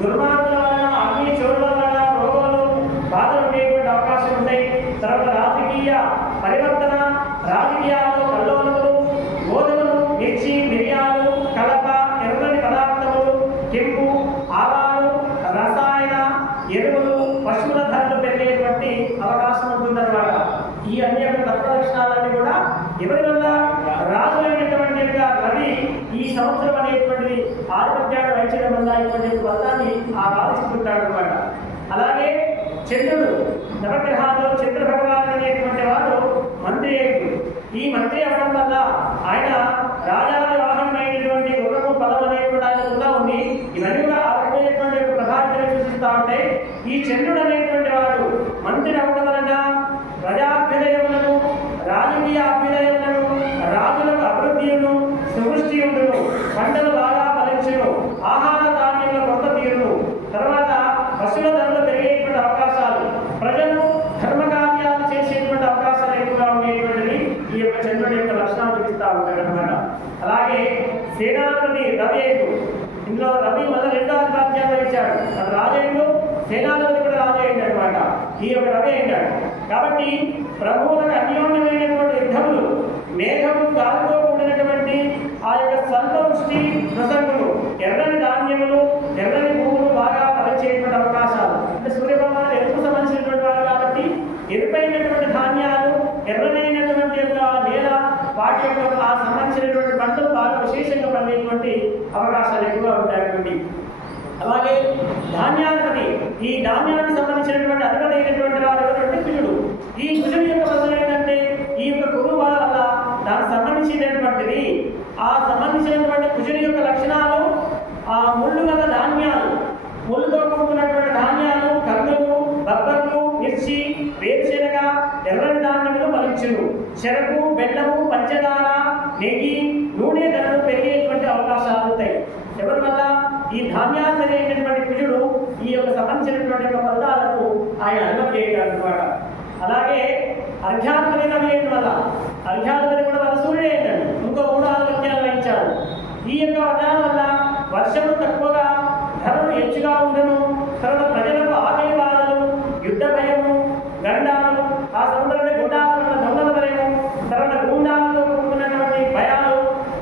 దుర్మార్గుల వలన అగ్ని చోరుల వలన రోగాలు బాధలు ఉండేటువంటి అవకాశం ఉంటాయి. తర్వాత రాజకీయ పరివర్తన, రాజకీయాల్లో కల్లోలములు, గోధుమలు, మిర్చి, మిరియాలు, కలప, ఎర్రని పదార్థములు, కెంపు, ఆవాలు, రసాయన ఎరువులు, పశువుల ధరలు పెరిగేటువంటి అవకాశం ఉంటుందన్నమాట. ఈ అన్ని యొక్క తత్వ లక్షణాలన్నీ కూడా ఎవరి వల్ల? రాజులైనటువంటి యొక్క రవి ఈ సంవత్సరం అనేటువంటిది ఆధిపత్యాన్ని వహించడం వల్ల ఇటువంటి ఫలితాన్ని ఆ రాజు చెప్తుంటాడు అనమాట. అలాగే చంద్రుడు, నవగ్రహాల్లో చంద్ర భగవాన్ అనేటువంటి వాడు మంత్రి అయ్యాడు. ఈ మంత్రి అవ్వడం వల్ల ఆయన రాజాల వాహనమైనటువంటి గుర్రము పదం అనేటువంటి ఆయన కూడా ఉంది. ఇవన్నీ కూడా ఆ రకమైనటువంటి ప్రభావితాన్ని సూచిస్తూ ఉంటాయి. ఈ చంద్రుడు అనేటువంటి వాడు మంత్రి అవ్వడం వలన ప్రజాభ్యుదయములను, రాజకీయ అభ్యుదయములను, రాజులకు అభివృద్ధియును, సువృష్టి ఉండును, పంటలు బాగా ఫలించును, ఆహార ధాన్యముల కొత్త తీరును, తర్వాత పశువుల ధరలు పెరిగేటువంటి అవకాశాలు, ప్రజలు ధర్మకార్యాలు చేసేటువంటి అవకాశాలు ఎక్కువగా ఉండేటువంటిది ఈ యొక్క చంద్రుడి యొక్క లక్షణాలు చూపిస్తూ ఉంటారు అన్నమాట. అలాగే సేనాధిపతి రవి, ఇందులో రవి మన రెండో ఆధిపత్యాలు ఇచ్చాడు. అది రాజేంద్రుడు, సేనాధిపతి కూడా రాజేయండి అనమాట. ఈ యొక్క రవి అయ్యాడు. కాబట్టి ప్రభువులకు అన్యోన్యమైనటువంటి యుద్ధములు, మేఘము గాలితో కూడినటువంటి ఆ యొక్క స్వల్పవృష్టి ప్రసంగులు, ఎర్రని ధాన్యములు, ఎర్రని భూములు బాగా ఫలించేటువంటి అవకాశాలు. అంటే సూర్యభగవానుడు ఎరుపు సంబంధించినటువంటి వాడు కాబట్టి ఎరుపైనటువంటి ధాన్యాలు, ఎర్రనైనటువంటి యొక్క నేల, వాటి యొక్క ఆ సంబంధించినటువంటి పంటలు బాగా విశేషంగా పండేటువంటి అవకాశాలు ఎక్కువగా ఉంటాయి. అలాగే ధాన్యాధిపతి, ఈ ధాన్యానికి సంబంధించినటువంటి అధిపతి అయినటువంటి వాడు ఎవరంటే కుజుడు. ఈ కుజుడు యొక్క ఫలితం ఏంటంటే ఈ యొక్క గురువు వల్ల దానికి సంబంధించినటువంటిది, ఆ సంబంధించినటువంటి కుజుడి యొక్క లక్షణాలు, ఆ ముళ్ళు గల ధాన్యాలు, ముళ్ళుతో కూడుకున్నటువంటి ధాన్యాలు, కందులు, బొబ్బర్లు, మిర్చి, వేరుశెనగ, ఎర్రని ధాన్యములు ఫలించును, చెరకు, బెల్లము, పంచదార, నెయ్యి, నూనె ధరలు పెరిగేటువంటి అవకాశాలు ఉంటాయి. ఎవరి వల్ల? ఈ ధాన్యాలు అనేటువంటి కుజుడు ఈ యొక్క సంబంధించినటువంటి యొక్క ఫలితాలకు ఆయన అనుమతి చేయడం అనమాట. అలాగే అర్ఘ్యాధిపతి వేయడం వల్ల, అర్ఘ్యాధిపతి కూడా వల్ల సూర్యుడు ఏంటండి ఇంకో 3 ఆధిపత్యాలు వహించాడు. ఈ యొక్క వర్ణాల వల్ల వర్షము తక్కువగా, ధరలు హెచ్చుగా ఉండను, తర్వాత ప్రజలకు ఆకలి బాధలు, యుద్ధ భయము, గండాలు, ఆ సముద్రంలో గుండాల వల్ల దొంగల భయము, తర్వాత గుండాలతో కూడుకున్నటువంటి భయాలు,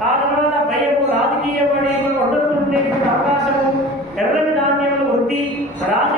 ఆ తర్వాత భయము, రాజకీయ ఉండేటువంటి అవకాశము, ఎర్రని ధాన్యముల వృద్ధి, రాజకీయ